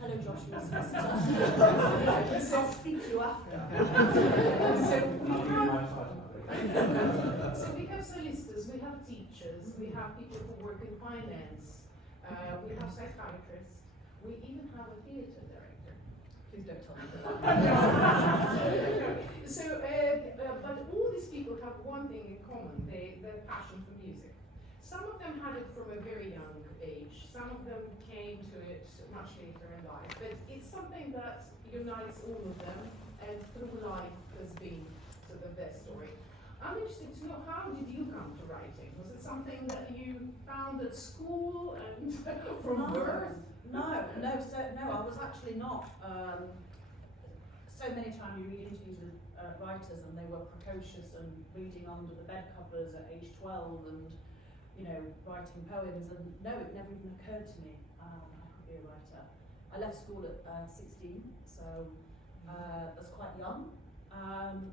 Hello, Joshua. I'll speak to you after. So we have solicitors, we have teachers, we have people who work in finance, we have psychiatrists, we even have a theatre director. Please don't tell me that. So, but all these people have one thing in common, their passion for music. Some of them had it from a very young age, some of them came to it much later in life, but it's something that unites all of them, and through life has been sort of their story. I'm interested to know, how did you come to writing? Was it something that you found at school and from birth? No, I was actually not. So many times you read interviews with writers and they were precocious and reading under the bed covers at age 12 and you know, writing poems, and no, it never even occurred to me I could be a writer. I left school at 16, so that's quite young, and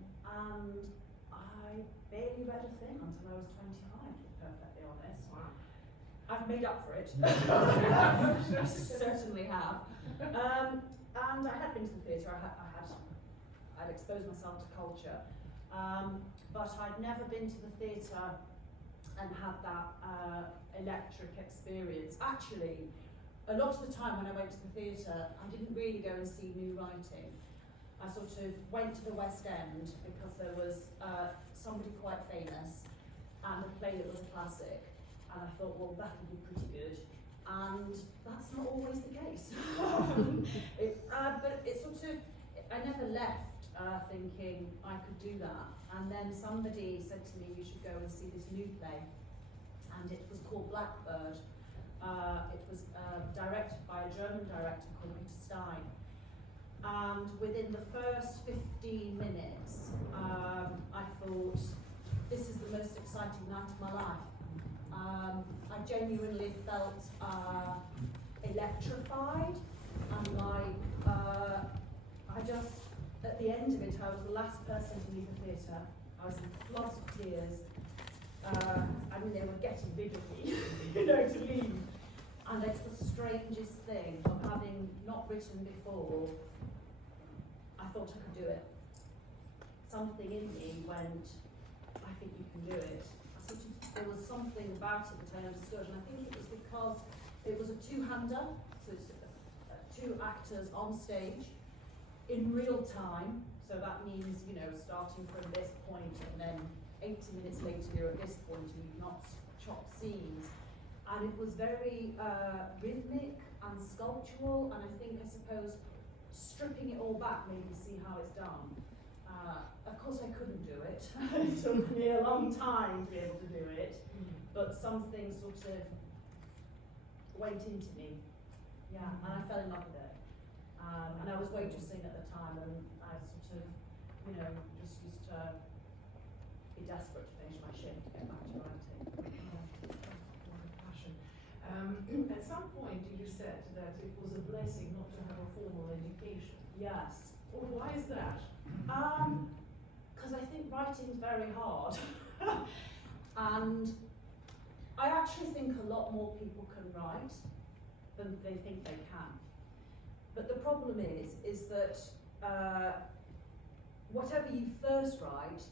I barely read a thing until I was 25, to be perfectly honest. Wow. I've made up for it. I certainly have. And I had been to the theatre. I'd exposed myself to culture, but I'd never been to the theatre and had that electric experience. Actually, a lot of the time when I went to the theatre, I didn't really go and see new writing. I sort of went to the West End because there was somebody quite famous and a play that was a classic, and I thought, well, that would be pretty good. And that's not always the case. But it sort of, I never left thinking I could do that. And then somebody said to me, you should go and see this new play. And it was called Blackbird. It was directed by a German director called Beth Steel. And within the first 15 minutes, I thought, this is the most exciting night of my life. I genuinely felt electrified, and like, I just, at the end of it, I was the last person to leave the theatre. I was in floods of tears. I mean, they were getting rid of me, you know, to leave. And it's the strangest thing of having not written before. I thought I could do it. Something in me went, I think you can do it. There was something about it that I understood, and I think it was because it was a two-hander, so it's two actors on stage in real time. So that means, you know, starting from this point and then 80 minutes later you're at this point and you've not chopped scenes. And it was very rhythmic and sculptural, and I suppose stripping it all back made me see how it's done. Of course I couldn't do it. It took me a long time to be able to do it, but something sort of went into me. Yeah, and I fell in love with it. And I was waitressing at the time, and I sort of, you know, just used to be desperate to finish my shift to get back to writing. Passion. At some point you said that it was a blessing not to have a formal education. Yes. Well, why is that? Because I think writing's very hard. And I actually think a lot more people can write than they think they can. But the problem is that whatever you first write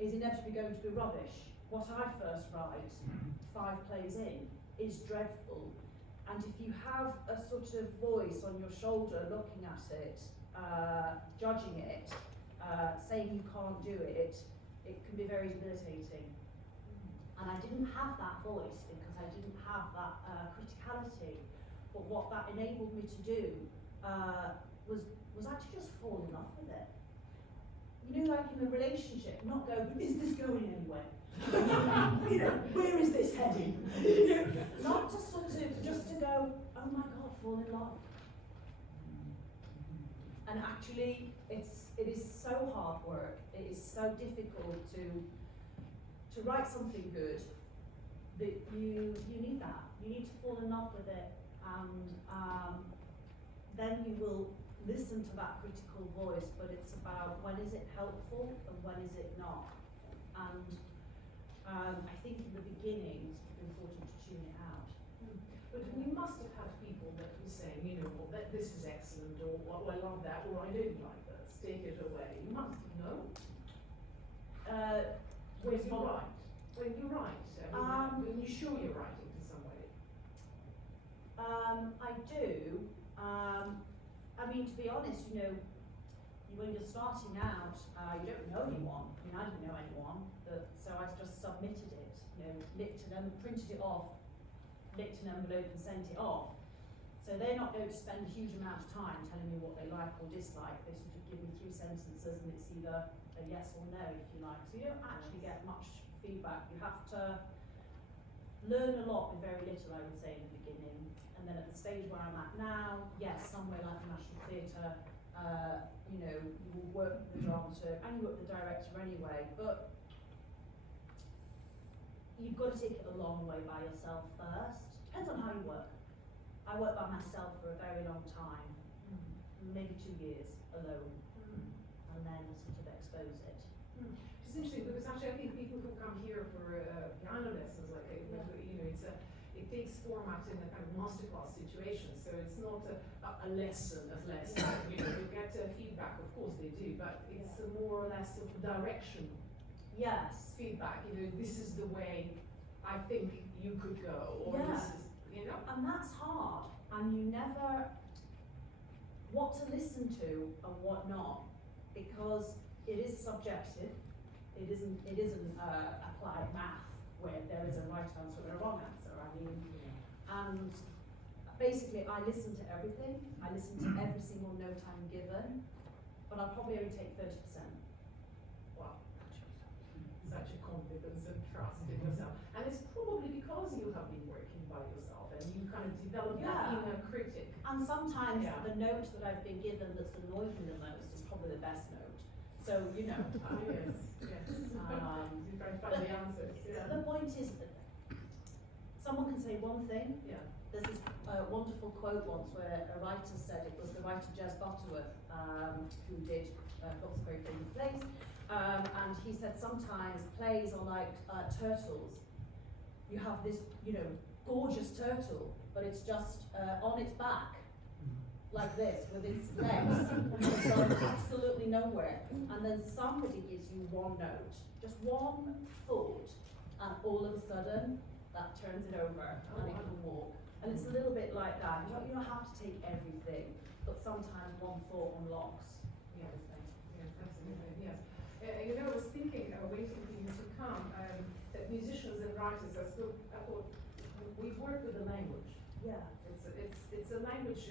is inevitably going to be rubbish. What I first write, 5 plays in, is dreadful. And if you have a sort of voice on your shoulder looking at it, judging it, saying you can't do it, it can be very debilitating. And I didn't have that voice because I didn't have that criticality. But what that enabled me to do was actually just fall in love with it. You know, like in a relationship, not go, is this going anywhere? You know, where is this heading? You know, not to sort of, just to go, oh my God, fall in love. And actually, it is so hard work. It is so difficult to write something good that you need that. You need to fall in love with it, and then you will listen to that critical voice. But it's about when is it helpful and when is it not. And I think in the beginning it's important to tune it out. But you must have had people that were saying, you know, well, this is excellent, or oh, I love that, or I don't like that, take it away. You must have known. When you write. When you write, when you show you're writing to somebody. I do. I mean, to be honest, you know, when you're starting out, you don't know anyone. I mean, I didn't know anyone, so I just submitted it. You know, printed it off, licked an envelope and sent it off. So they're not going to spend a huge amount of time telling me what they like or dislike. They sort of give me 3 sentences and it's either a yes or no, if you like. So you don't actually get much feedback. You have to learn a lot with very little, I would say, in the beginning. And then at the stage where I'm at now, yes, somewhere like the National Theatre, you know, you will work with the dramaturg and you work with the director anyway. But you've got to take it a long way by yourself first. Depends on how you work. I worked by myself for a very long time, maybe 2 years alone, and then sort of expose it. It's interesting because actually I think people who come here for piano lessons, like you know, it takes format in a kind of masterclass situation. So it's not a lesson as lesson. You know, you get feedback, of course they do, but it's a more or less of direction. Yes. Feedback. You know, this is the way I think you could go, or this is, you know. And that's hard, and you never what to listen to and what not, because it is subjective. It isn't applied math where there is a right answer and a wrong answer. I mean, and basically I listen to everything. I listen to every single note I'm given, but I'll probably only take 30%. Wow, such a confidence and trust in yourself, and it's probably because you have been working by yourself and you kind of developed that inner critic. And sometimes the note that I've been given that's annoyed me the most is probably the best note. So, you know. Yes. You try to find the answers. Yeah. The point is that someone can say one thing. Yeah. There's this wonderful quote once where a writer said, it was the writer Jez Butterworth, who did lots of very famous plays, and he said sometimes plays are like turtles. You have this, you know, gorgeous turtle, but it's just on its back, like this, with its legs, it's going absolutely nowhere. And then somebody gives you one note, just one thought, and all of a sudden, that turns it over, and it can walk. And it's a little bit like that. You don't have to take everything, but sometimes one thought unlocks. Yes, absolutely, yes. You know, I was thinking, waiting for you to come, that musicians and writers are still, I thought, we work with the language. Yeah. It's a language,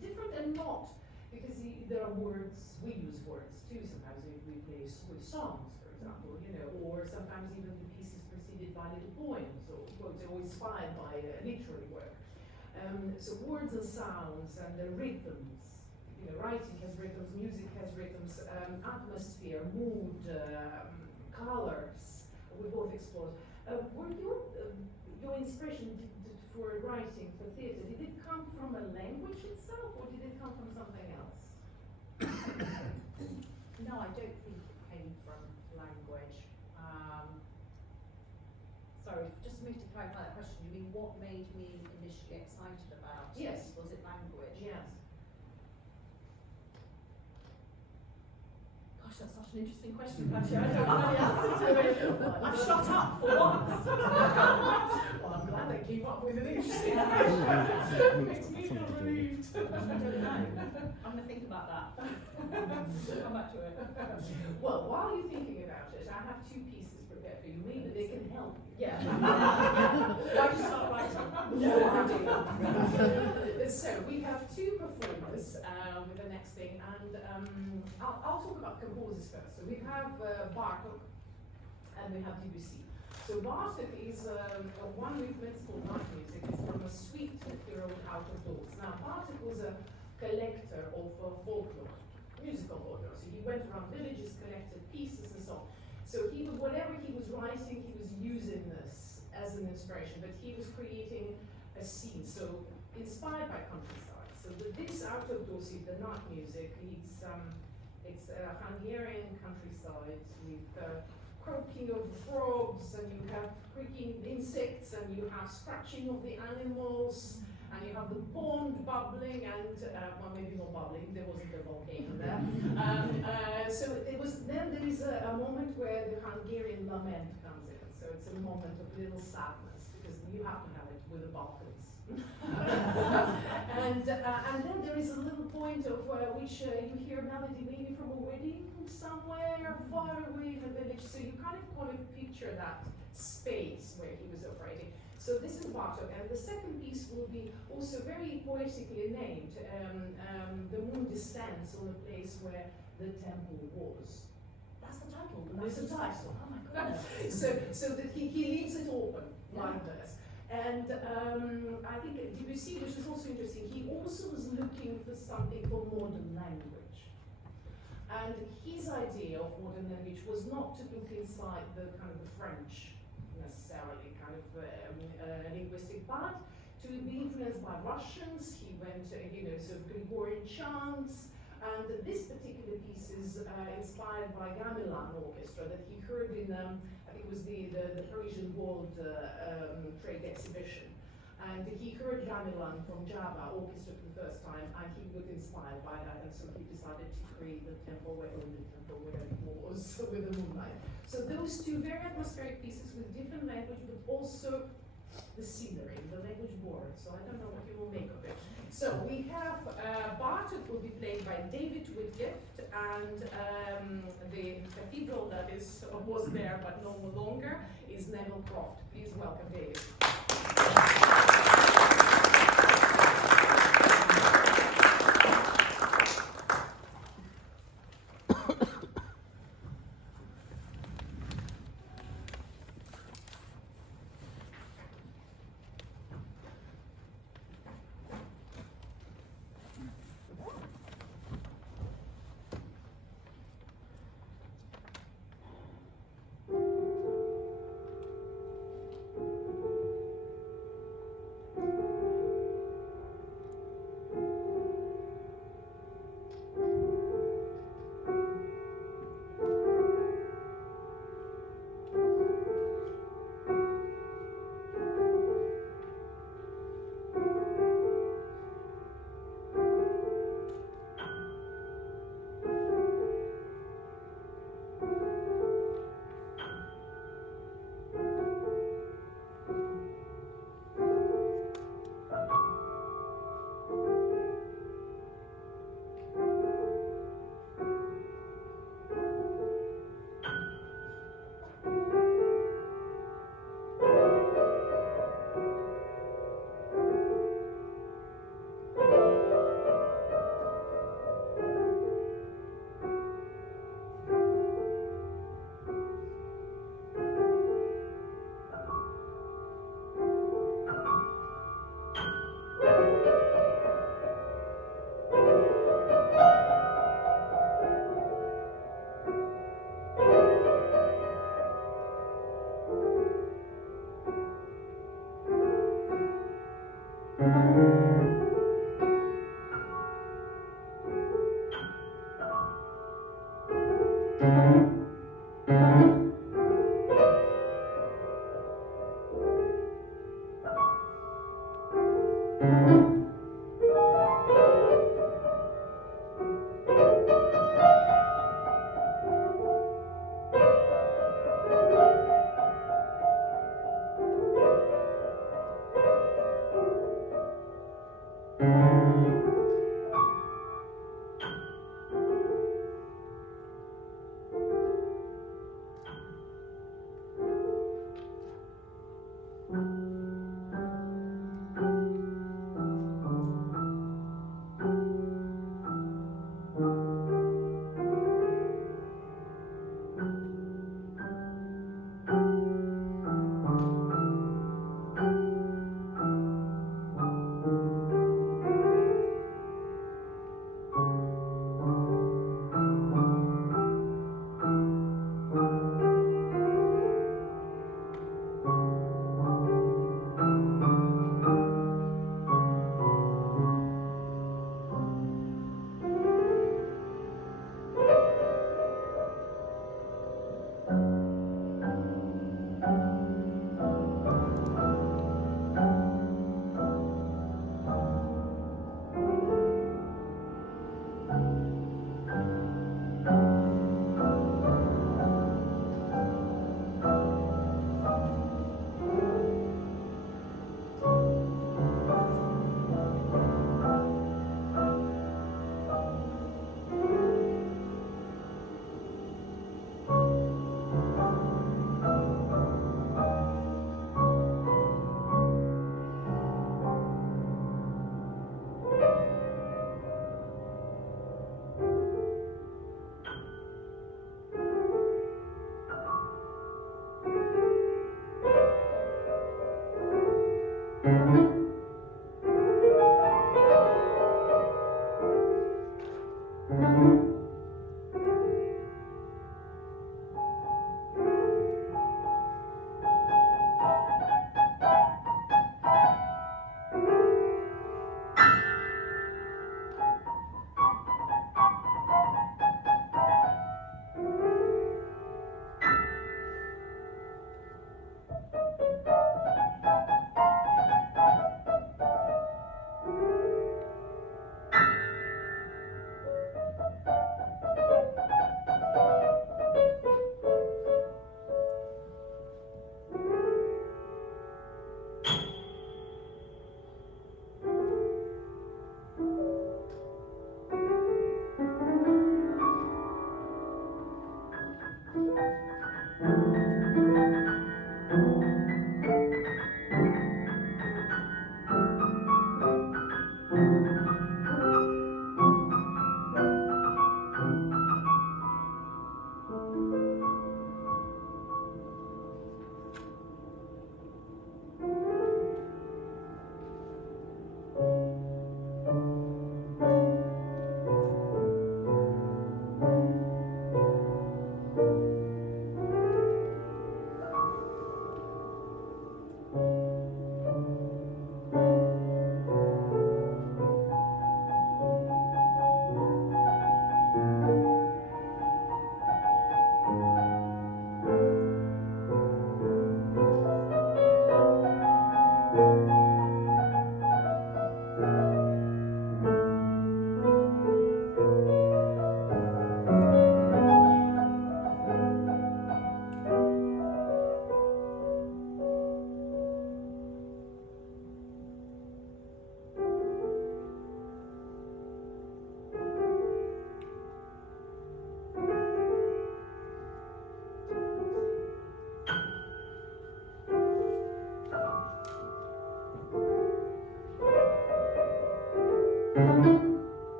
different and not, because there are words, we use words too, sometimes if we play with songs, for example, you know, or sometimes even the piece is preceded by little poems, or quotes, or inspired by literary work. So words and sounds and the rhythms, you know, writing has rhythms, music has rhythms, atmosphere, mood, colors, we both explored. Were your inspiration for writing for theatre, did it come from a language itself, or did it come from something else? No, I don't think it came from language. Sorry, just for me to clarify that question, you mean what made me initially excited about it? Yes. Was it language? Yes. Gosh, that's such an interesting question, Katia. I don't know the answer to it. I've shut up for once. Well, I'm glad they keep up with an interesting question. Makes me feel relieved. I don't know. I'm going to think about that. Come back to it. Well, while you're thinking about it, I have 2 pieces prepared for you. Maybe they can help you. Yeah. Why did you start writing? No idea. So we have 2 performers with the next thing, and I'll talk about composers first. So we have Bartók and we have Debussy. So Bartók is one movement called night music. It's from a suite that he wrote out of doors. Now Bartók was a collector of folklore, musical folklore. So he went around villages, collected pieces and so on. So he was, whatever he was writing, he was using this as an inspiration, but he was creating a scene. So inspired by countryside. So this out of doors, the night music, it's Hungarian countryside with croaking of the frogs, and you have creaking insects, and you have scratching of the animals, and you have the pond bubbling, and well, maybe not bubbling, there wasn't a volcano there. So it was. Then there is a moment where the Hungarian lament comes in. So it's a moment of little sadness, because you have to have it with the Balkans. And then there is a little point of which you hear melody maybe from a wedding somewhere far away in the village. So you kind of picture that space where he was operating. So this is Bartók, and the second piece will be also very poetically named. The moon descends on the place where the temple was. That's the title. That's the title. Oh my goodness. So that he leaves it open like this. And I think Debussy, which is also interesting, he also was looking for something for modern language. And his idea of modern language was not to look inside the kind of the French linguistic, but to be influenced by Russians. He went, sort of Gregorian chants, and this particular piece is inspired by Gamelan Orchestra that he heard in, I think it was the Parisian World Trade Exhibition. And he heard Gamelan from Java Orchestra for the first time, and he was inspired by that, and so he decided to create the temple where it was with the moonlight. So those two very atmospheric pieces with different language, but also the scenery, the language board. So I don't know what you will make of it. So we have Bartok will be played by David Whitgift, and the cathedral that was there but no longer is Neville Croft. Please welcome David.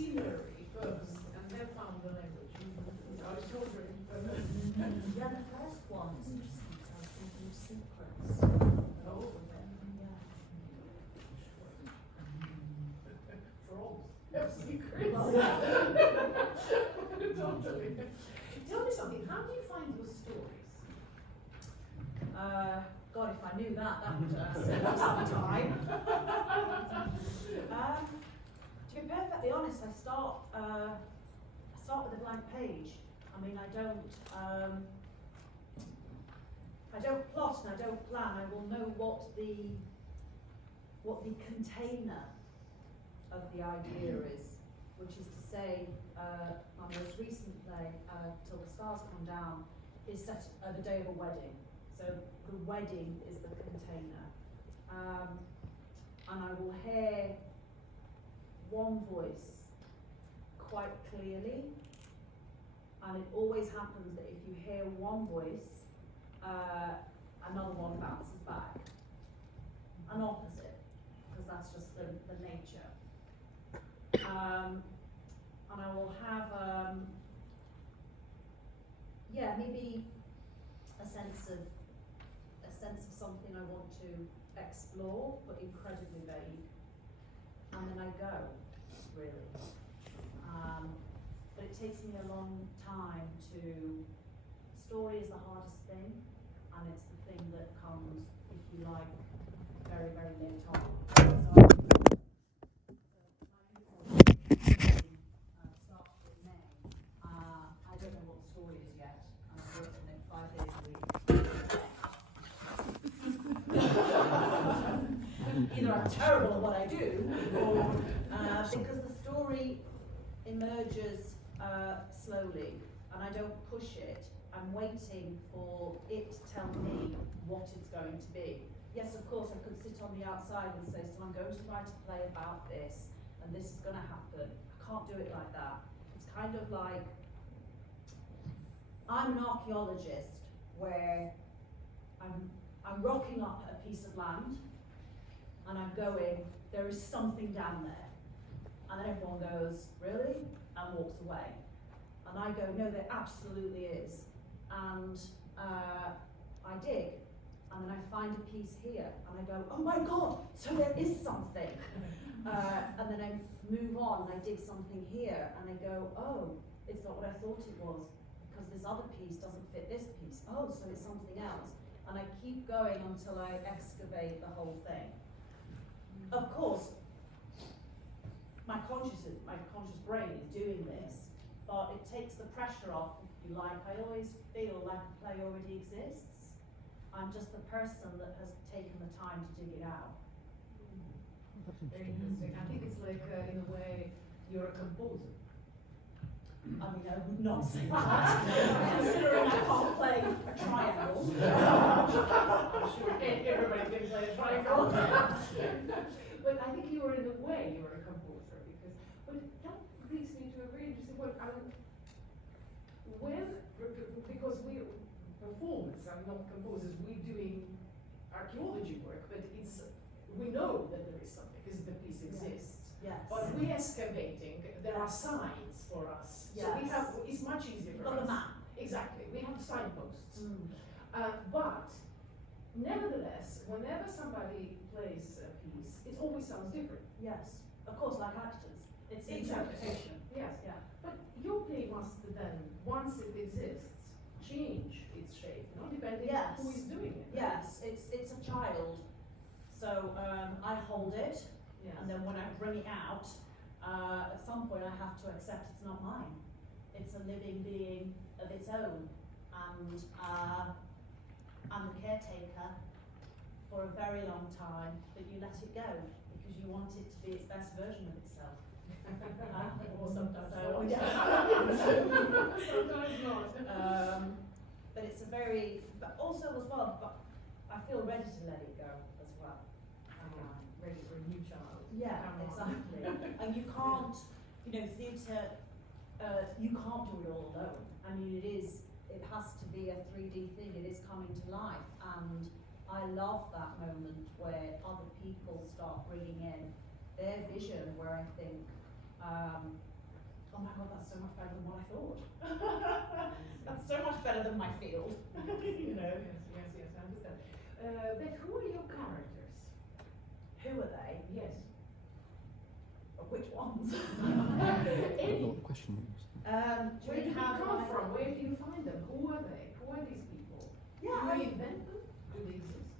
scenery first, and then found the language. I was wondering. Yeah, the first one is interesting because I was thinking of secrets. Oh, Yeah. frogs. Have secrets. Totally. Tell me something. How do you find your stories? God, if I knew that, that would save me some time. To be perfectly honest, I start with a blank page. I mean, I don't plot and I don't plan. I will know what the container of the idea is, which is to say, my most recent play, Till the Stars Come Down, is set at the day of a wedding. So the wedding is the container. And I will hear one voice quite clearly, and it always happens that if you hear one voice, another one bounces back. An opposite, because that's just the nature. And I will have, maybe a sense of something I want to explore, but incredibly vague. And then I go, really. But it takes me a long time to. Story is the hardest thing, and it's the thing that comes, if you like, very, very late on. So starts in May. I don't know what the story is yet, and I've worked on it 5 days a week. Either I'm terrible at what I do, or because the story emerges slowly, and I don't push it. I'm waiting for it to tell me what it's going to be. Yes, of course, I could sit on the outside and say, so I'm going to write a play about this, and this is going to happen. I can't do it like that. It's kind of like, I'm an archaeologist where I'm rocking up a piece of land, and I'm going, there is something down there. And then everyone goes, really? And walks away. And I go, no, there absolutely is. And I dig, and then I find a piece here, and I go, oh my God, so there is something. And then I move on, and I dig something here, and I go, oh, it's not what I thought it was, because this other piece doesn't fit this piece. Oh, so it's something else. And I keep going until I excavate the whole thing. Of course, my conscious brain is doing this, but it takes the pressure off, if you like. I always feel like a play already exists. I'm just the person that has taken the time to dig it out. Very interesting. I think it's like, in a way, you're a composer. I mean, I would not say that. Considering I can't play a triangle. I'm sure everybody can play a triangle. But I think you are, in a way, you are a composer, but that brings me to a very interesting point. Because we performers are not composers, we're doing archaeology work, but we know that there is something, because the piece exists. Yes. But we're excavating, there are signs for us. Yes. So it's much easier for us. Got the map. Exactly, we have signposts. But nevertheless, whenever somebody plays a piece, it always sounds different. Yes. Of course, like actors. It's interpretation. Yes. Yeah. But your play must then, once it exists, change its shape, depending on who is doing it. Yes, it's a child. So I hold it, Yes. and then when I bring it out, at some point I have to accept it's not mine. It's a living being of its own, and I'm the caretaker for a very long time, but you let it go because you want it to be its best version of itself. Or sometimes So, not. yeah. Sometimes not. But it's but also as well, but I feel ready to let it go as well. Ready for a new child. Yeah, Come on. exactly. And you can't, theatre, you can't do it all alone. I mean, it has to be a 3D thing, it is coming to life. And I love that moment where other people start bringing in their vision, where I think oh my god, that's so much better than what I thought. That's so much better than my field. You know. Yes, I understand. But who are your characters? Who are they? Yes. Which ones? Any. What the question was? Where do they come from? Where do you find them? Who are they? Who are these people? Yeah, Do you invent them? Do they exist?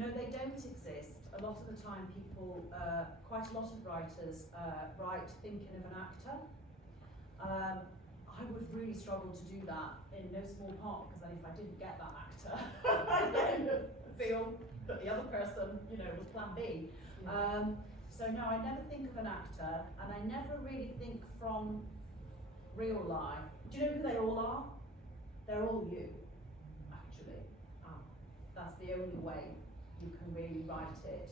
no, they don't exist. A lot of the time people, quite a lot of writers write thinking of an actor. I would really struggle to do that in no small part, because then if I didn't get that actor, I then feel that the other person, you know, was plan B. So no, I never think of an actor, and I never really think from real life. Do you know who they all are? They're all you, actually. That's the only way you can really write it.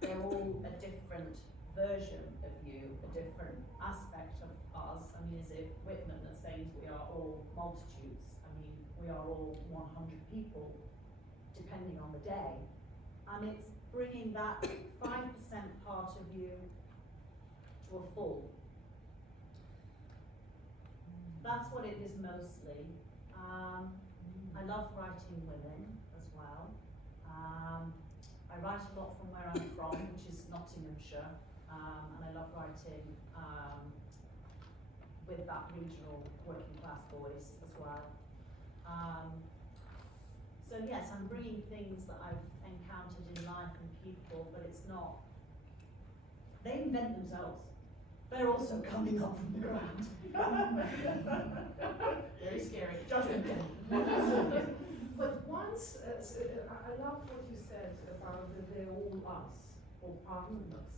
They're all a different version of you, a different aspect of us. I mean, is it Whitman that says we are all multitudes? I mean, we are all 100 people, depending on the day. And it's bringing that 5% part of you to a full. That's what it is mostly. I love writing women as well. I write a lot from where I'm from, which is Nottinghamshire, and I love writing with that regional working class voice as well. So yes, I'm bringing things that I've encountered in life and people, but it's not, they invent themselves. They're also coming up from the ground. Very scary. Judgment. But once, I love what you said about that they're all us, or part of us.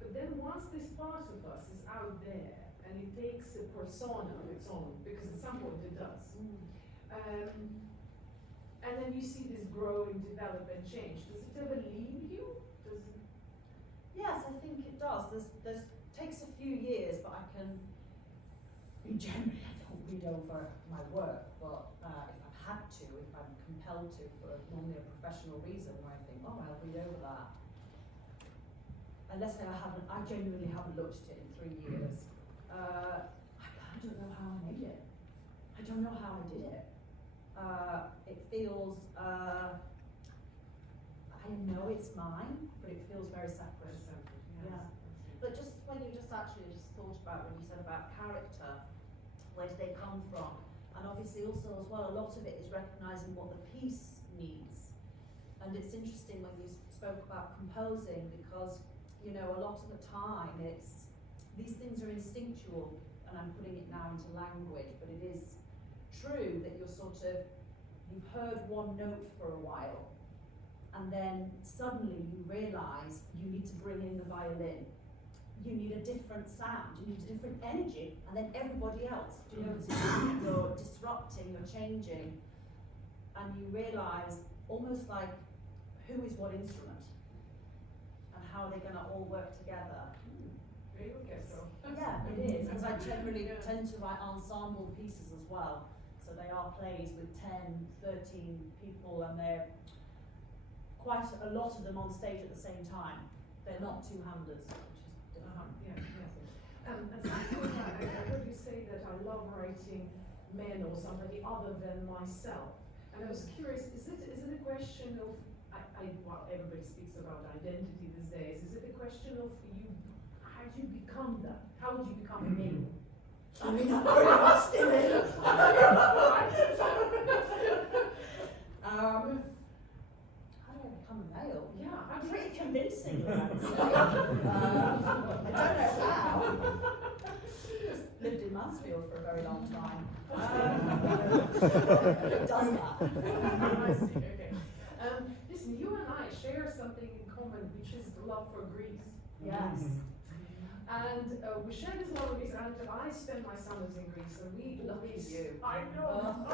But then once this part of us is out there, and it takes a persona of its own, because at some point it does. And then you see this grow and develop and change. Does it ever leave you? Does it? Yes, I think it does. There's takes a few years, but I can. Generally, I don't read over my work, but if I've had to, if I'm compelled to for normally a professional reason, where I think, oh, I'll read over that. Unless I genuinely haven't looked at it in 3 years. I don't know how I made it. I don't know how I did it. It feels, I know it's mine, but it feels very separate. Yeah. But just when you just thought about when you said about character, where do they come from? And obviously also as well, a lot of it is recognising what the piece needs. And it's interesting when you spoke about composing, because, you know, a lot of the time these things are instinctual, and I'm putting it now into language, but it is true that you've heard one note for a while, and then suddenly you realise you need to bring in the violin. You need a different sound, you need a different energy, and then everybody else, do you know, you're disrupting, you're changing, and you realise almost like who is what instrument, and how are they going to all work together. Very orchestral. Yeah, it is, because I generally tend to write ensemble pieces as well, so they are plays with 10, 13 people, and they're quite a lot of them on stage at the same time. They're not two-handers. And something I heard you say that I love writing men or somebody other than myself. And I was curious, is it a question of, well, everybody speaks about identity these days, is it a question of how do you become that? How would you become a male? I mean, I'm very much still in. How do I become a male? Yeah, I'm pretty convincingly, I would say. I don't know how. Just lived in Mansfield for a very long time. It does that. I see, okay. Listen, you and I share something in common, which is the love for Greece. Yes. And we share this love of Greece, and I spend my summers in Greece, and we Lucky you. I know.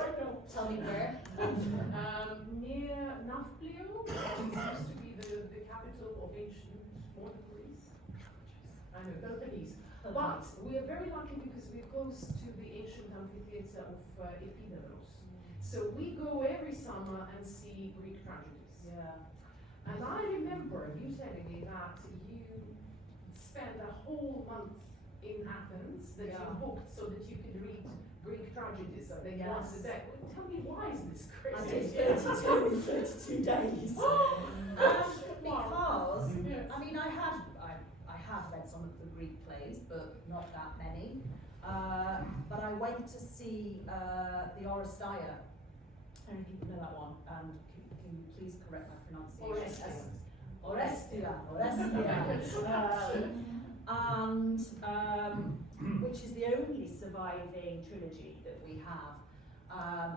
Tell me where. Near Nafplio, which used to be the capital of ancient modern Greece. I know, Peloponnese. But we are very lucky because we're close to the ancient amphitheatre of Epidaros. So we go every summer and see Greek tragedies. Yeah. And I remember you telling me that you spent a whole month in Athens months that Yeah. you booked so that you could read Greek tragedies, I think, Yes. once a day. Well, tell me, why is this I crazy? did 32 in 32 days. Because, Yes. I mean, I had read some of the Greek plays, but not that many. But I went to see the Oresteia. I don't know if people know that one, and can you please correct my pronunciation? Orestia. Which is the only surviving trilogy that we have. And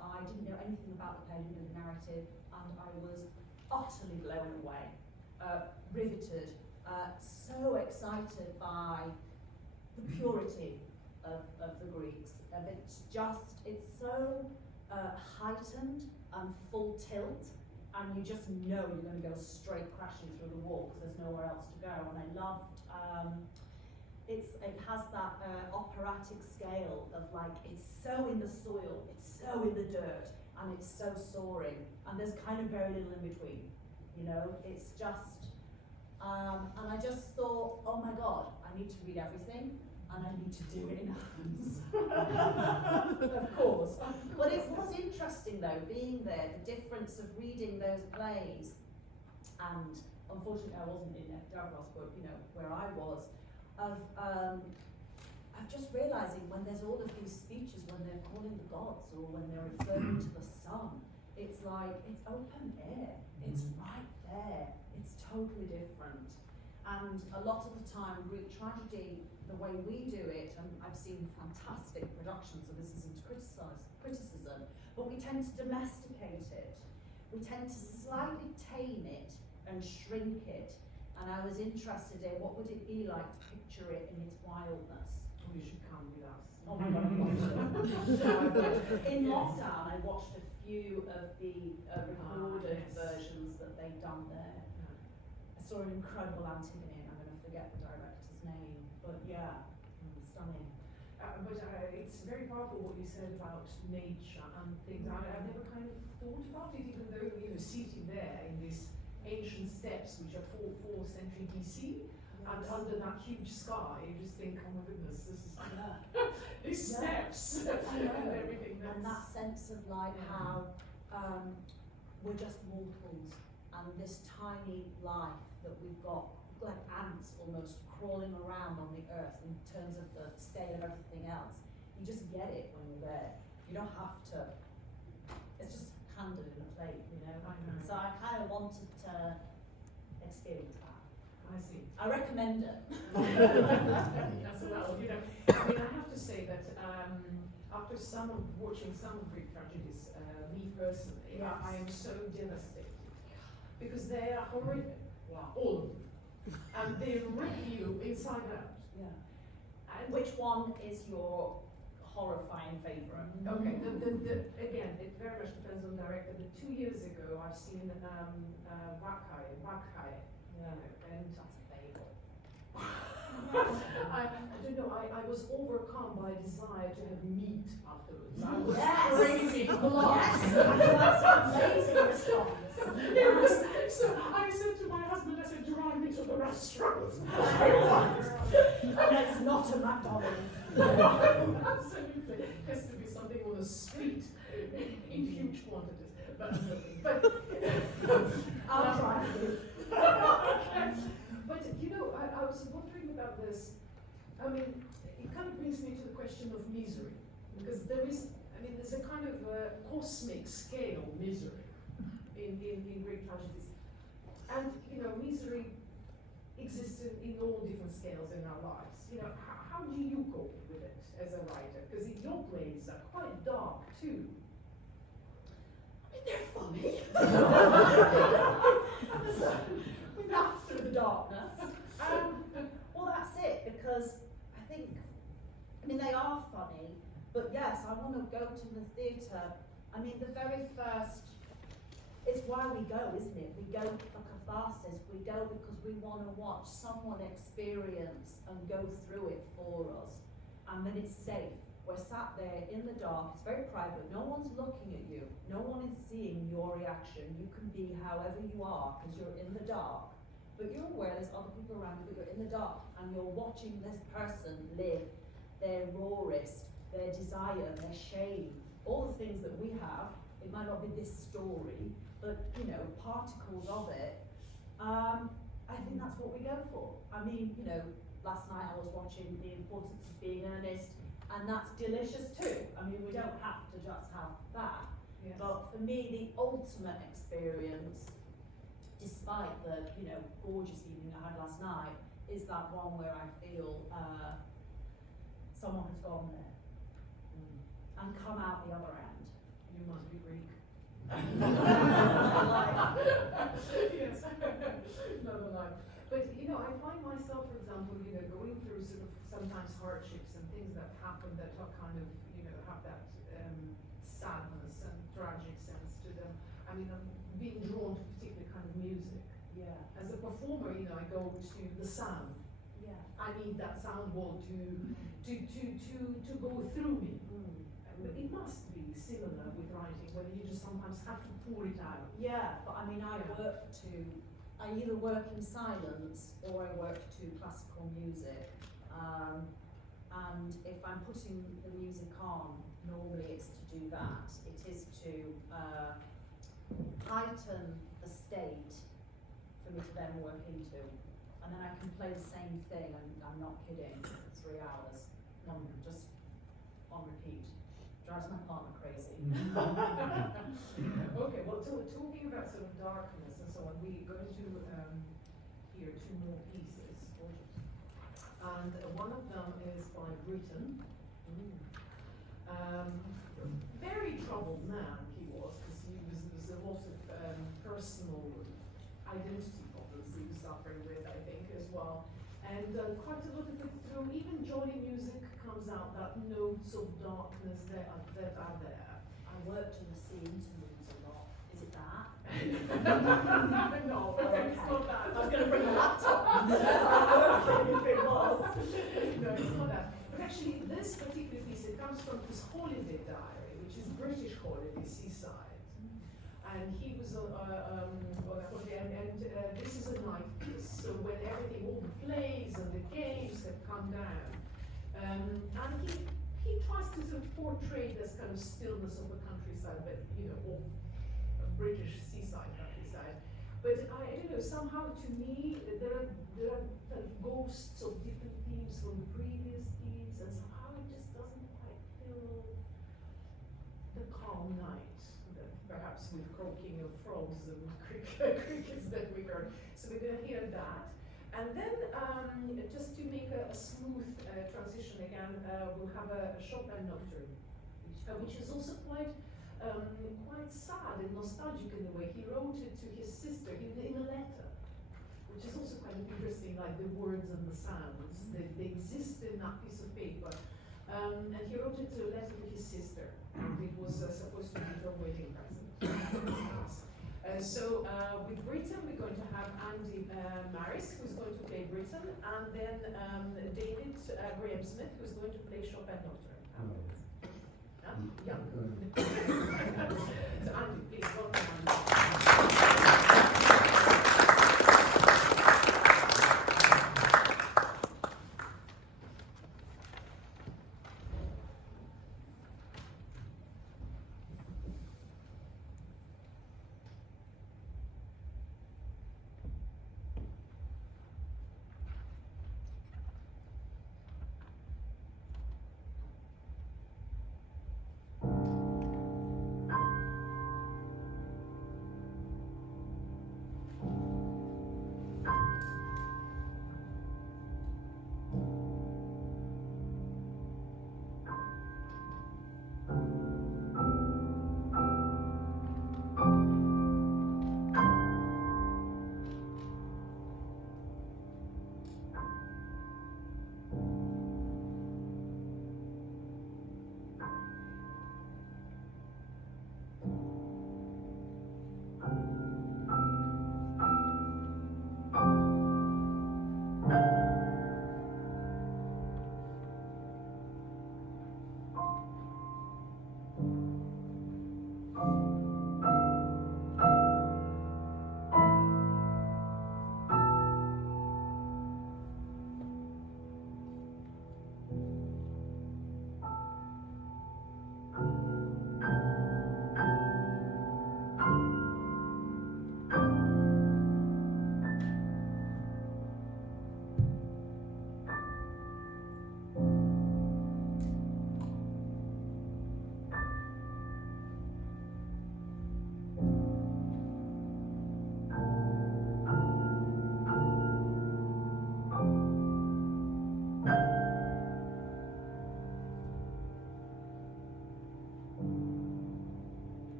I didn't know anything about the play, didn't know the narrative, and I was utterly blown away, riveted, so excited by the purity of the Greeks. It's so heightened and full tilt, and you just know you're going to go straight crashing through the wall because there's nowhere else to go. And I loved, it has that operatic scale of like, it's so in the soil, it's so in the dirt, and it's so soaring, and there's kind of very little in between, you know. It's just, and I just thought, oh my God, I need to read everything, and I need to do it in Athens. Of course. But it was interesting though, being there, the difference of reading those plays, and unfortunately I wasn't in Davros, but you know, where I was, of just realising when there's all of these speeches, when they're calling the gods, or when they're referring to the sun, it's like, it's open air, it's right there, it's totally different. And a lot of the time, Greek tragedy, the way we do it, and I've seen fantastic productions, so this isn't criticism, but we tend to domesticate it. We tend to slightly tame it and shrink it. And I was interested in what would it be like to picture it in its wildness. Oh, you should come with us. Oh my God, I watched it. In lockdown, I watched a few of the recorded yes. versions that they'd done there. I saw an incredible Antigone, and I'm going to forget the director's name, but yeah, stunning. But it's very powerful what you said about nature and things. I've never kind of thought about it, even though, you know, sitting there in these ancient steps, which are 4th century BC, and under that huge sky, you just think, oh my goodness, this is these steps and everything. And that sense of like how we're just mortals, and this tiny life that we've got, like ants almost crawling around on the earth in terms of the scale of everything else. You just get it when you're there. You don't have to. It's just handed in a plate, you know. So I kind of wanted to experience that. I see. I recommend it. As well, you know. I mean, I have to say that after watching some of Greek tragedies, me personally, Yes. I am so devastated because they are horrific. Wow. All of them. And they rip you inside out. Yeah. And Which one is your horrifying favourite? okay, again, it very much depends on director. But 2 years ago, I've seen Whitgift, Yeah. and That's a favourite. I don't know. I was overcome by a desire to have meat afterwards. I was Yes. craving blood. Yes. That's an amazing response. It was, so I said to my husband, I said, drive me to the restaurant. And it's not a McDonald's. Absolutely. It has to be something on the street in huge quantities. But I'll try you. But you know, I was wondering about this. I mean, it kind of brings me to the question of misery. Because there's a kind of cosmic scale misery in Greek tragedies. And, you know, misery exists in all different scales in our lives. You know, how do you cope with it as a writer? Because your plays are quite dark too. They're funny. We laugh through the darkness. Well, that's it, because I mean, they are funny, but yes, I want to go to the theatre. I mean, the very first, it's why we go, isn't it? We go for catharsis. We go because we want to watch someone experience and go through it for us. And then it's safe. We're sat there in the dark, it's very private, no one's looking at you, no one is seeing your reaction. You can be however you are because you're in the dark, but you're aware there's other people around you, but you're in the dark and you're watching this person live their rawest, their desire, their shame, all the things that we have. It might not be this story, but you know, particles of it. I think that's what we go for. I mean, you know, last night I was watching The Importance of Being Earnest, and that's delicious too. I mean, we don't have to just have that. Yes. But for me, the ultimate experience, despite the, you know, gorgeous evening I had last night, is that one where I feel someone has gone there and come out the other end. You must be Greek. Yes, another life. But you know, I find myself, for example, you know, going through sort of sometimes hardships and things that happen that are kind of, you know, have that sadness and tragic sense to them. I mean, I'm being drawn to particular kind of music. Yeah. As a performer, you know, I go to the sound. Yeah. I need that sound wall to go through me. But it must be similar with writing, whether you just sometimes have to pour it out. Yeah, but I mean, I either work in silence or I work to classical music. And if I'm putting the music on, normally it's to do that. It is to heighten the state for me to then work into. And then I can play the same thing, and I'm not kidding, for 3 hours, just on repeat. Drives my partner crazy. Okay, well, talking about sort of darkness and so on, we're going to hear 2 more pieces. And one of them is by Britain. Very troubled man he was, because there was a lot of personal identity problems he was suffering with, I think, as well. And quite a lot of it through, even jolly music comes out, that notes of darkness that are there. I worked in the sea interludes a lot. Is it that? No, Oh, okay. it's not that. I was going to bring a laptop and start working if it was. No, it's not that. But actually, this particular piece, it comes from his holiday diary, which is British holiday, seaside. And he was on holiday, and this is a night piece. So when everything, all the plays and the games have come down, and he tries to sort of portray this kind of stillness of the countryside, but you know, of a British seaside countryside. But I don't know, somehow to me, there are kind of ghosts of different themes from the previous piece, and somehow it just doesn't quite feel the calm night, perhaps with croaking of frogs and crickets that we heard. So we're going to hear that. And then, just to make a smooth transition again, we'll have a Chopin Nocturne, which is also quite sad and nostalgic in a way. He wrote it to his sister in a letter, which is also kind of interesting, like the words and the sounds. They exist in that piece of paper. And he wrote it to a letter to his sister. It was supposed to be her wedding present. So with Britain, we're going to have Marris, who's going to play Britain, and then David Graham Smith, who's going to play Chopin Nocturne. Yeah. So Andy, please welcome.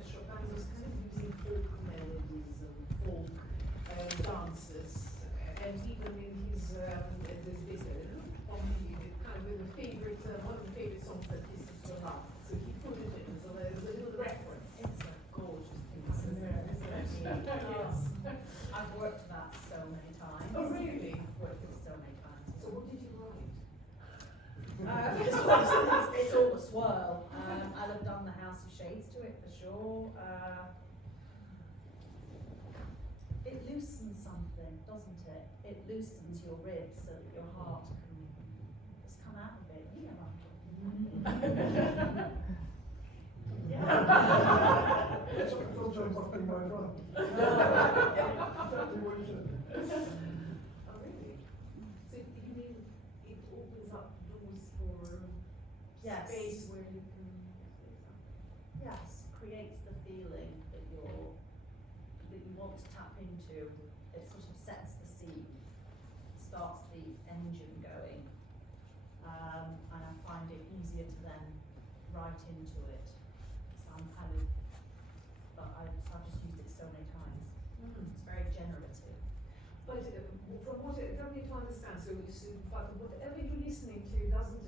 that Chopin was kind of using folk melodies and folk dances, and even in his this on the kind of the favorite one of the favorite songs that he used to love. So he put it in, so there's a little reference. It's a gorgeous piece, isn't it? Yes. I've worked that so many times. Oh really? I've worked it so many times. So what did you write? It's all the swirl. I'll have done the House of Shades to it for sure. It loosens something, doesn't it? It loosens your ribs so that your heart can just come out a bit. You know what I'm talking about. Yeah. Fucking my front. Exactly what you said. Oh really? So you mean it opens up doors for Yes. space where you can say something? Yes, creates the feeling that you want to tap into. It sort of sets the scene, starts the engine going, and I find it easier to then write into it. So I'm kind of, but I've just used it so many times. It's very generative. But from what I don't need to understand, but whatever you're listening to doesn't,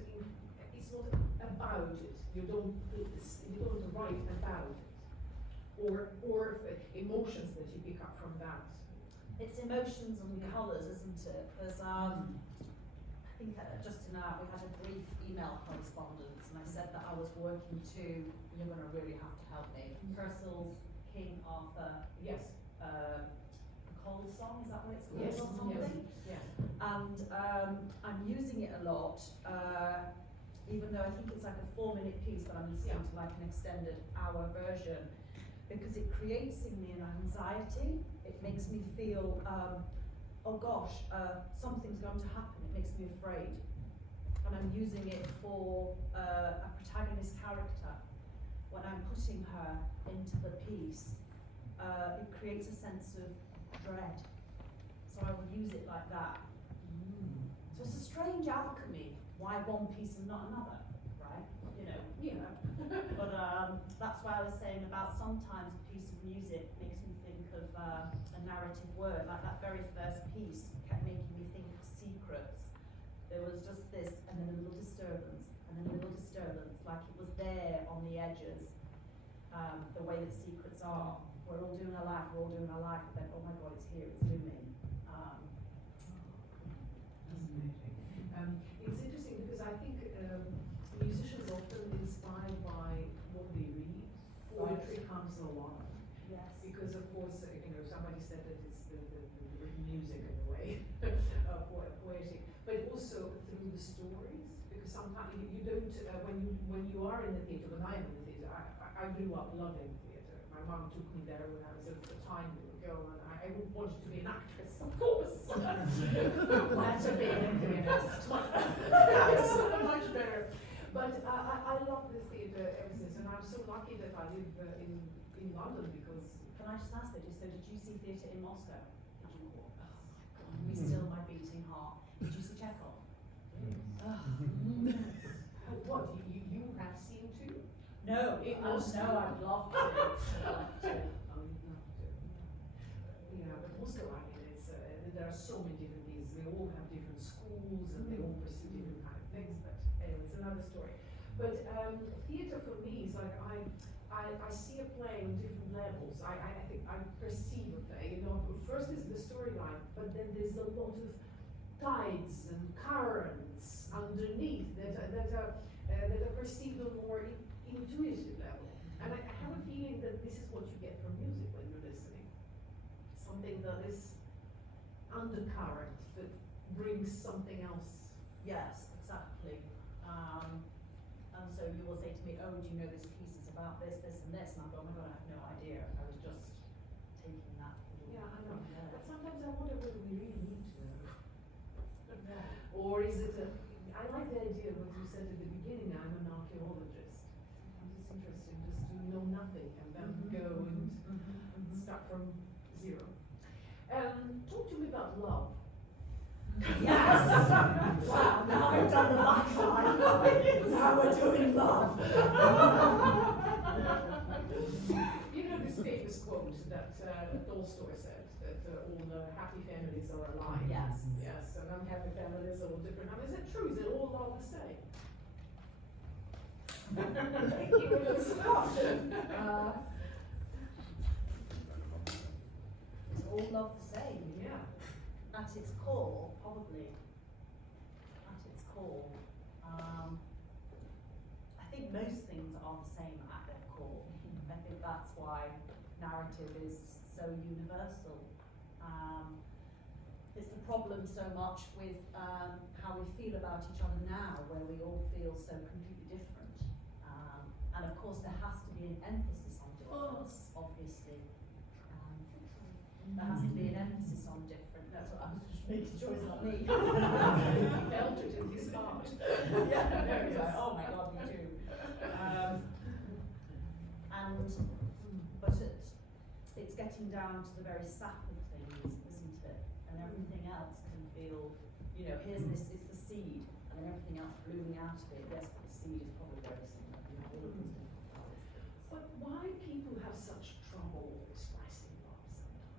it's not about it. You don't write about it, or emotions that you pick up from that. It's emotions and colours, isn't it? There's I think just in we had a brief email correspondence, and I said that I was working to, you're going to really have to help me, Purcell's King Arthur, Yes. the Cold Song, is that what it's called, Yes. or something? Yes. And I'm using it a lot, even though I think it's like a 4-minute piece, but I'm listening to like an extended hour version, because it creates in me an anxiety. It makes me feel, oh gosh, something's going to happen. It makes me afraid. And I'm using it for a protagonist character. When I'm putting her into the piece, it creates a sense of dread. So I will use it like that. So it's a strange alchemy. Why one piece and not another, right? You know. Yeah. But that's why I was saying about sometimes a piece of music makes me think of a narrative word. Like that very first piece kept making me think of secrets. There was just this, and then a little disturbance, and then a little disturbance, like it was there on the edges. The way that secrets are. We're all doing our life, but then, oh my God, it's here, it's looming. It's interesting because I think musicians often inspired by what they read. Poetry comes a lot. Yes. Because of course, somebody said that it's the music in a way, poetic, but also through the stories. Because sometimes you don't, when you are in the theatre, when I am in the theatre, I grew up loving theatre. My mum took me there when I was a tiny little girl, and I wanted to be an actress, of course. Better being a pianist. Much better. But I love the theatre ever since, and I'm so lucky that I live in London because. Can I just ask that? So did you see theatre in Moscow? Did you? Oh my God, be still my beating heart. Did you see Chekhov? What you have seen too? No, It no, was- I'd love to. Yeah, but Moscow, I mean, it's there are so many different things. They all have different schools and they all pursue different kind of things. But anyway, it's another story. But theatre for me is like I see a play on different levels. I think I perceive a play. First is the storyline, but then there's a lot of tides and currents underneath that are perceived on a more intuitive level. And I have a feeling that this is what you get from music when you're listening. Something that is undercurrent that brings something else. Yes, exactly. And so you will say to me, oh, do you know this piece is about this, this, and this? And I go, oh my God, I have no idea. I was just taking that. Yeah, I know. from there. But sometimes I wonder whether we really need to know. Yeah. Or is it I like the idea of what you said at the beginning, I'm an archaeologist. Sometimes it's interesting just to know nothing and then go and start from zero. Talk to me about love. Yes! Wow, now I've done the lifetime. Now we're doing love. quote that Tolstoy said, that all the happy families are alike. Yes. Yes, and unhappy families are all different. Now, is it true? Is it all love the same? Thank you, Elizabeth. It's all love the same. Yeah. At its core, probably. At its core. I think most things are the same at their core. I think that's why narrative is so universal. It's the problem so much with how we feel about each other now, where we all feel so completely different. And of course there has to be an emphasis on difference, obviously. There has to be an emphasis on different. That's what I was just making sure it's not me. He felt it in his heart. Yeah, no, he's like, oh my god, me too. But it's getting down to the very sap of things, isn't it? And everything else can feel, you know, here's this, it's the seed, and then everything else blooming out of it. Yes, but the seed is probably very similar, you know, all of these different colours. But why people have such trouble expressing love sometimes?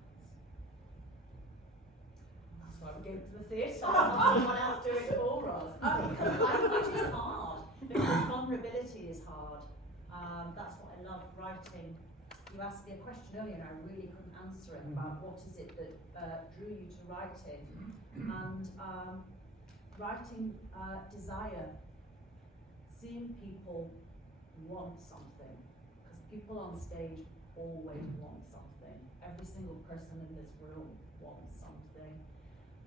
That's why we go to the theatre. Someone else do it for us. Because language is hard. Because vulnerability is hard. That's what I love writing. You asked me a question earlier and I really couldn't answer it about what is it that drew you to writing. And writing desire, seeing people want something. Because people on stage always want something. Every single person in this room wants something.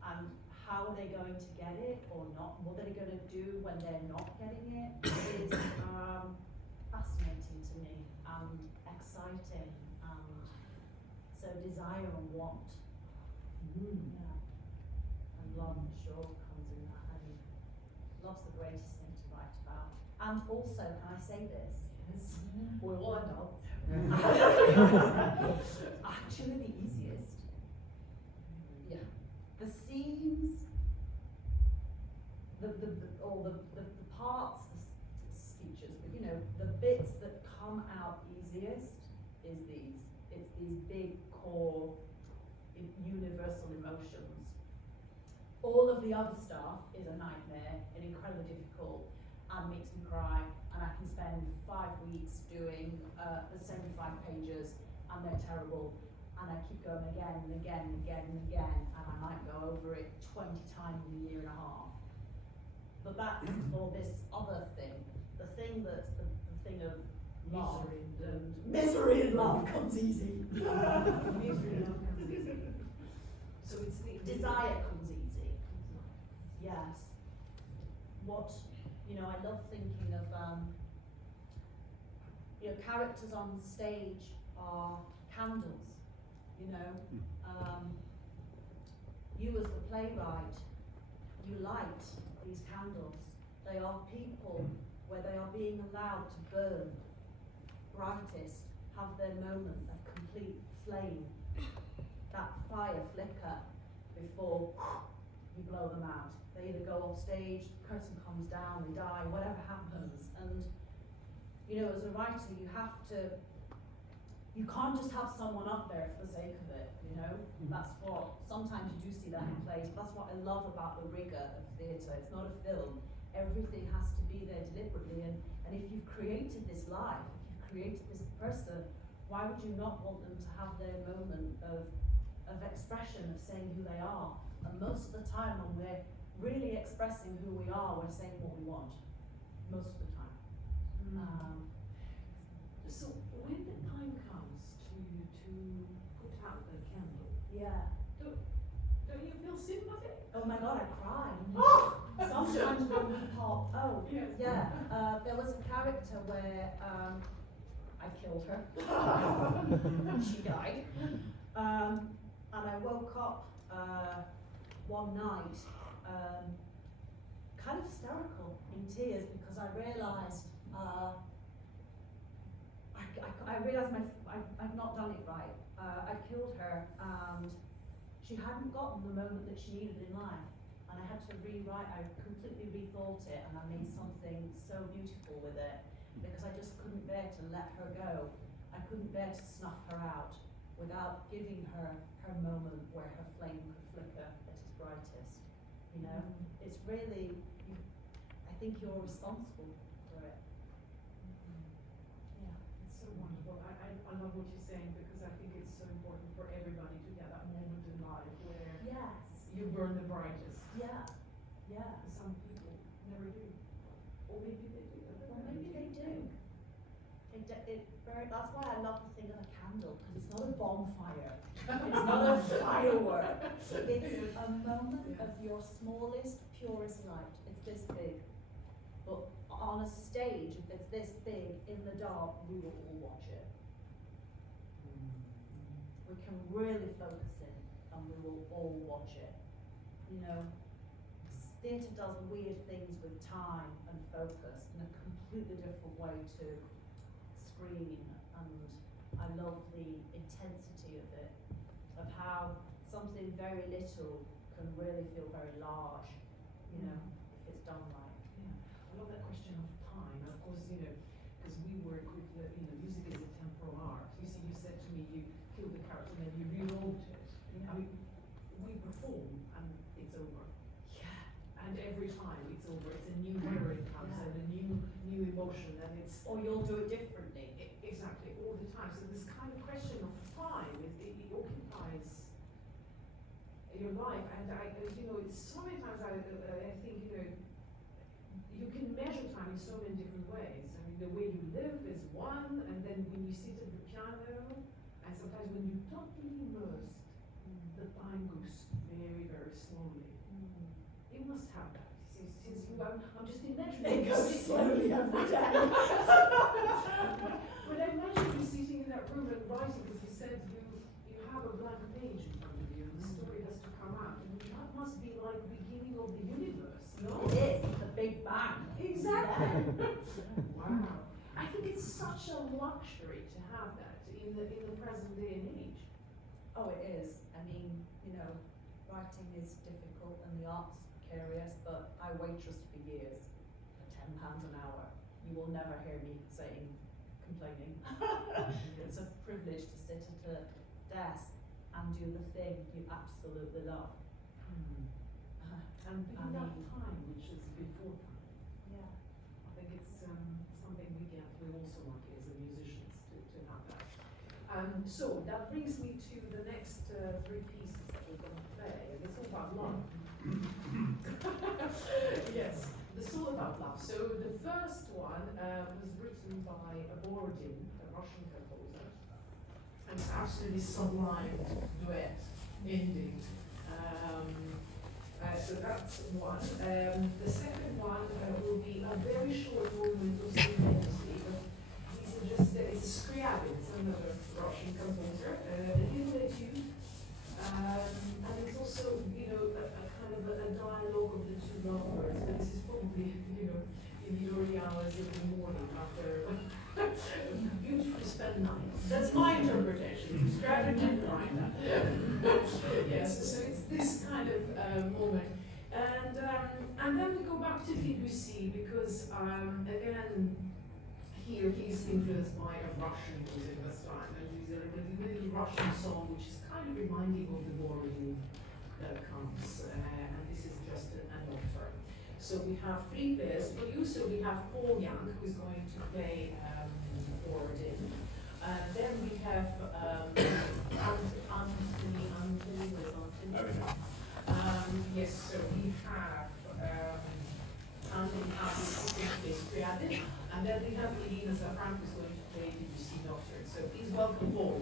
And how are they going to get it or not? What are they going to do when they're not getting it is fascinating to me and exciting. And so desire and want. Yeah. And love, sure, comes in that. I mean, love's the greatest thing to write about. And also, can I say this? Yes. Well, I know. Actually, the easiest. Yeah. The scenes, the parts, the speeches, but you know, the bits that come out easiest is these. It's these big core, universal emotions. All of the other stuff is a nightmare and incredibly difficult and makes me cry, and I can spend 5 weeks doing the same 5 pages and they're terrible, and I keep going again and again and again and again, and I might go over it 20 times in a year and a half. But that's for this other thing, the thing that's the thing of love. Misery and love comes easy. Misery and love comes easy. So it's the Desire comes easy. Yes. What, you know, I love thinking of, you know, characters on stage are candles, you know. You as the playwright, you light these candles. They are people where they are being allowed to burn brightest, have their moment of complete flame, that fire flicker before you blow them out. They either go off stage, the curtain comes down, they die, whatever happens. And you know, as a writer, you can't just have someone up there for the sake of it, you know? That's what, sometimes you do see that in plays, but that's what I love about the rigour of theatre. It's not a film. Everything has to be there deliberately, and if you've created this life, if you've created this person, why would you not want them to have their moment of expression, of saying who they are? And most of the time when we're really expressing who we are, we're saying what we want. Most of the time. So when the time comes to put out the candle, Yeah. don't you feel sympathy? Oh my god, I cry. Oh! Sometimes when we pop, Yes. yeah. There was a character where I killed her. She died. And I woke up one night kind of hysterical, in tears, because I realised I realised I've not done it right. I killed her, and she hadn't gotten the moment that she needed in life. And I had to rewrite, I completely rethought it, and I made something so beautiful with it, because I just couldn't bear to let her go. I couldn't bear to snuff her out. without giving her her moment where her flame could flicker at its brightest. You know, it's really, I think you're responsible for it. Yeah. It's so wonderful. I love what you're saying because I think it's so important for everybody to get that moment in life where Yes. you burn the brightest. Yeah. Yeah. Some people never do. Or maybe they do. Well, maybe they do. That's why I love the thing of a candle, because it's not a bonfire. It's not a firework. It's a moment of your smallest, purest light. It's this big. But on a stage, if it's this big, in the dark, we will all watch it. We can really focus in, and we will all watch it. You know, theatre does weird things with time and focus in a completely different way to screen, and I love the intensity of it, of how something very little can really feel very large, you know, if it's done right. Yeah, I love that question of time. Of course, you know, because we work with music is a temporal art. You see, you said to me, you killed the character and then you rewrote it. Yeah. I mean, we perform and it's over. Yeah. And every time it's over, it's a new memory comes and a new emotion, and it's Or you'll do it differently. exactly all the time. So this kind of question of time, it occupies your life, and you know, it's so many times I think, you know, you can measure time in so many different ways. I mean, the way you live is one, and then when you sit at the piano, and sometimes when you're totally immersed, the time goes very, very slowly. You must have that. Since you, I'm just imagining. It goes slowly every day. But I imagine you sitting in that room and writing, because you said you have a blank page in front of you, and the story has to come out. And that must be like the beginning of the universe, no? It is the Big Bang. Exactly. Wow. I think it's such a luxury to have that in the present day and age. Oh, it is. I mean, you know, writing is difficult and the arts is precarious, but I waitressed for years for £10 an hour. You will never hear me complaining. It's a privilege to sit at a desk and do the thing you absolutely love. And in that time, which is before time, Yeah. I think it's something we're also lucky as musicians to have that. So that brings me to the next three pieces that we're going to play. And it's all about love. Yes, it's all about love. So the first one was written by Borodin, a Russian composer. And it's absolutely sublime duet ending. So that's one. The second one will be a very short movement of serenity, but these are just, it's Scriabin, it's another Russian composer, a little etude, and it's also, you know, a kind of a dialogue of the two lovebirds, but this is probably, you know, in the early hours of the morning after a beautifully spent night. That's my interpretation. Scriabin didn't write that. Yes, so it's this kind of moment. And then we go back to Debussy because, again, here he's influenced by a Russian music this time. And he's a little Russian song which is kind of reminding of the Borodin that comes. And this is just an nocturne. So we have three players. For you, so we have Paul Young, who's going to play Borodin. Then we have Anthony. Yes, so we have Anthony Scriabin, and then we have Irina Zafran, who's going to play Debussy Nocturne. So please welcome Paul.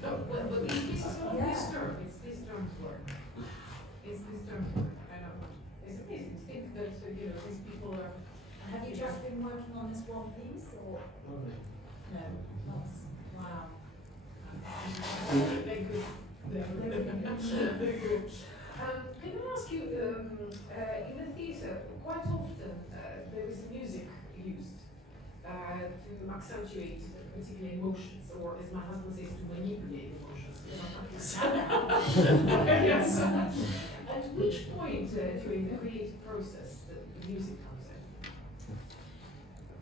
But this is not this term, it's this term's work. It's this term's work, I don't know. It's amazing to think that, these people are. And have you just been working on this one piece, or? No, not. Wow. They're good. They're good. Can I ask you, in the theatre, quite often there is music used to accentuate particular emotions, or as my husband says, to manipulate emotions. Yes. At which point during the creative process the music comes in?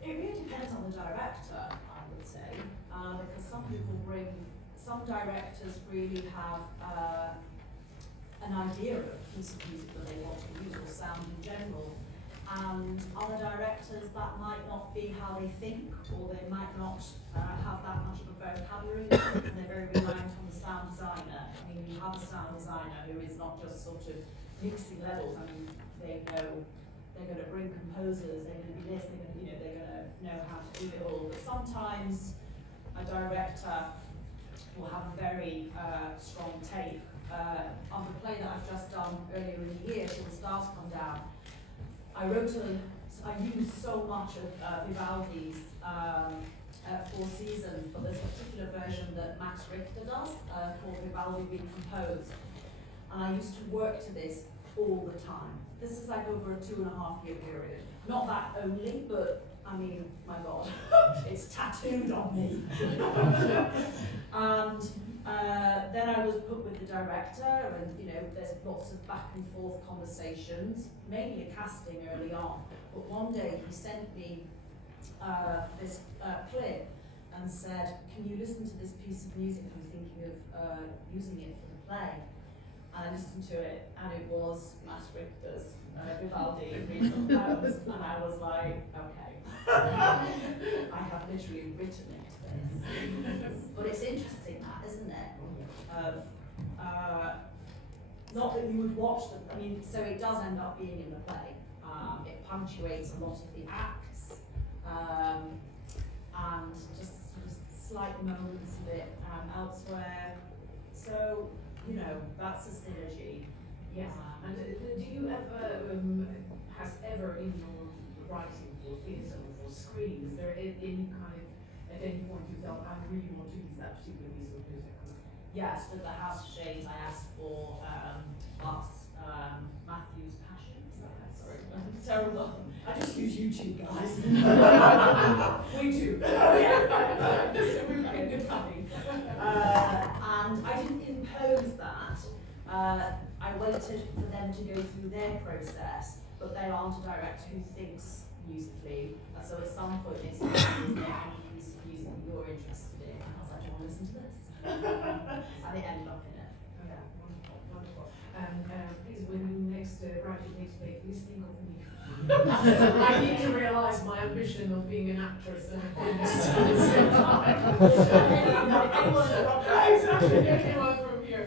It really depends on the director, I would say, because some directors really have an idea of a piece of music that they want to use, or sound in general, and other directors that might not be how they think, or they might not have that much of a vocabulary, and they're very reliant on the sound designer. I mean, you have a sound designer who is not just sort of mixing levels. I mean, they know they're going to bring composers, they're going to be this, they're going to, they're going to know how to do it all. But sometimes a director will have a very strong take. On the play that I've just done earlier in the year, Till the Stars Come Down, I used so much of Vivaldi's Four Seasons, but there's a particular version that Max Richter does called Vivaldi Recomposed. And I used to work to this all the time. This is like over a 2.5 year period. Not that only, but I mean, my God, it's tattooed on me. And then I was put with the director, and there's lots of back and forth conversations, mainly a casting early on. But one day he sent me this clip and said, "Can you listen to this piece of music? I'm thinking of using it for the play." And I listened to it, and it was Max Richter's Vivaldi Recomposed, and I was like, okay, I have literally written it. But it's interesting, that, isn't it? Not that you would watch them. I mean, so it does end up being in the play. It punctuates a lot of the acts, and just sort of slight moments of it elsewhere. So, that's a synergy. Yes. And do you ever, has ever in your writing for theatre or for screen, is there any kind of, at any point you felt, I really want to use that particular piece of music? Yes, with the House of Shades, I asked for Matthew's Passion. Sorry, that's terrible. I just use YouTube, guys. We do. Yeah, so we're very good copy. And I didn't impose that. I waited for them to go through their process, but they aren't a director who thinks musically. So at some point they said, "Is there any piece of music you're interested in?" And I was like, "Do you want to listen to this?" And it ended up in it. Yeah, wonderful, wonderful. Please, when you next write your next play, please think of me. I need to realize my ambition of being an actress and a pianist at the same time. Exactly, anyone from here.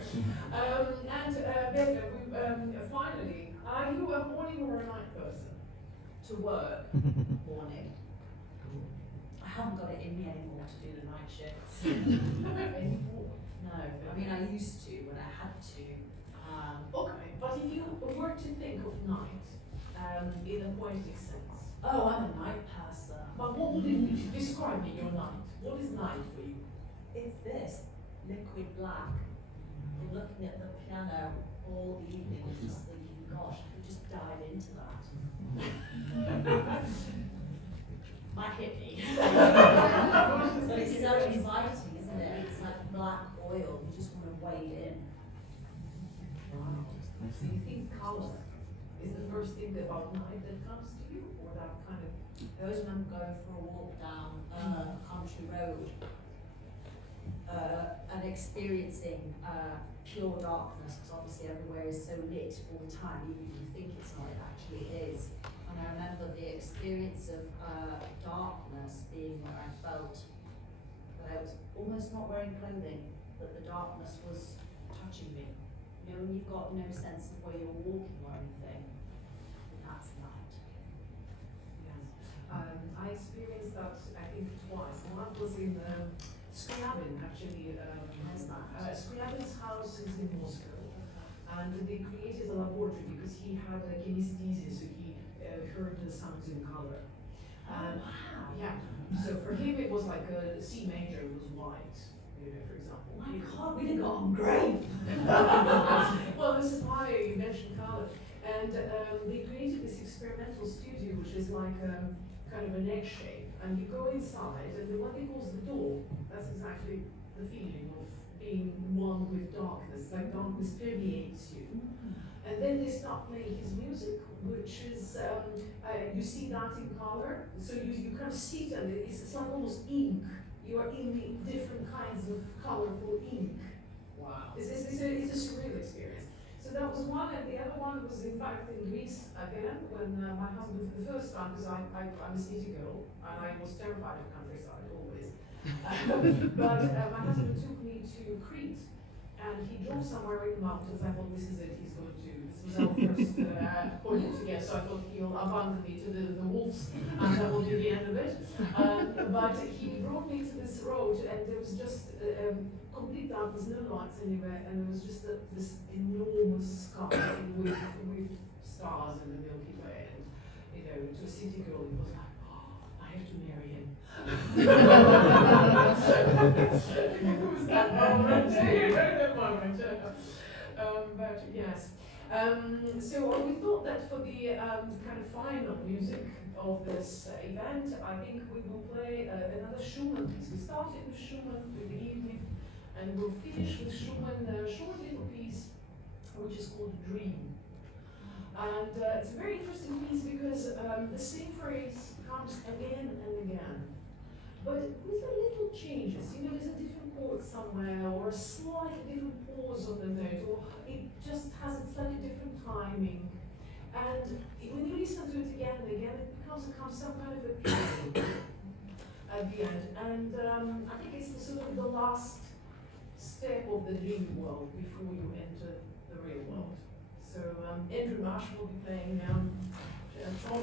And Beth, finally, are you a morning or a night person? To work, morning. I haven't got it in me anymore to do the night shifts. Anymore? No, I mean I used to when I had to. Okay, but if you were to think of night in a poetic sense, Oh, I'm a night person. but what would it be? Describe me your night. What is night for you? It's this, liquid black. You're looking at the piano all evening and just thinking, gosh, I could just dive into that. Might hit me. But it's so inviting, isn't it? It's like black oil, you just want to wade in. Wow. So you think colour is the first thing about night that comes to you, or that kind of? I always remember going for a walk down a country road and experiencing pure darkness, because obviously everywhere is so lit all the time, even if you think it's not, it actually is. And I remember the experience of darkness being where I felt that I was almost not wearing clothing, but the darkness was touching me. When you've got no sense of where you're walking or anything, that's night. Yes. I experienced that, I think, twice. One was in Scriabin actually. Scriabin's house is in Moscow, and they created a laboratory because he had a kinesthesia, so he heard the sounds in color. And yeah, so for him it was like a C major was white, you know, for example. Oh my God, we'd have gotten great. Well, this is why you mentioned color. And they created this experimental studio, which is like kind of an egg shape. And you go inside, and what they call the door, that's exactly the feeling of being one with darkness, like darkness permeates you. And then they start playing his music, which is, you see that in color, so you kind of see it, and it's like almost ink. You are in the different kinds of colorful ink. Wow. It's a surreal experience. So that was one, and the other one was in fact in Greece again, when my husband for the first time, because I'm a city girl, and I was terrified of countryside, always. But my husband took me to Crete, and he drove somewhere in the mountains. I thought, this is it, this was our first point together, so I thought he'll abandon me to the wolves, and that will be the end of it. But he brought me to this road, and there was just complete darkness, no lights anywhere, and there was just this enormous sky with stars in the Milky Way. And, you know, to a city girl, it was like, oh, I have to marry him. It was that moment, that moment. But yes. So we thought that for the kind of final music of this event, I think we will play another Schumann piece. We started with Schumann with the evening, and we'll finish with Schumann, a short little piece, which is called Dream. And it's a very interesting piece because the same phrase comes again and again, but with a little changes. You know, there's a different chord somewhere, or a slightly different pause on the note, or it just has a slightly different timing. And when you listen to it again and again, it becomes some kind of a piece at the end. And I think it's sort of the last step of the dream world before you enter the real world. So Andrew Marsh will be playing Troy.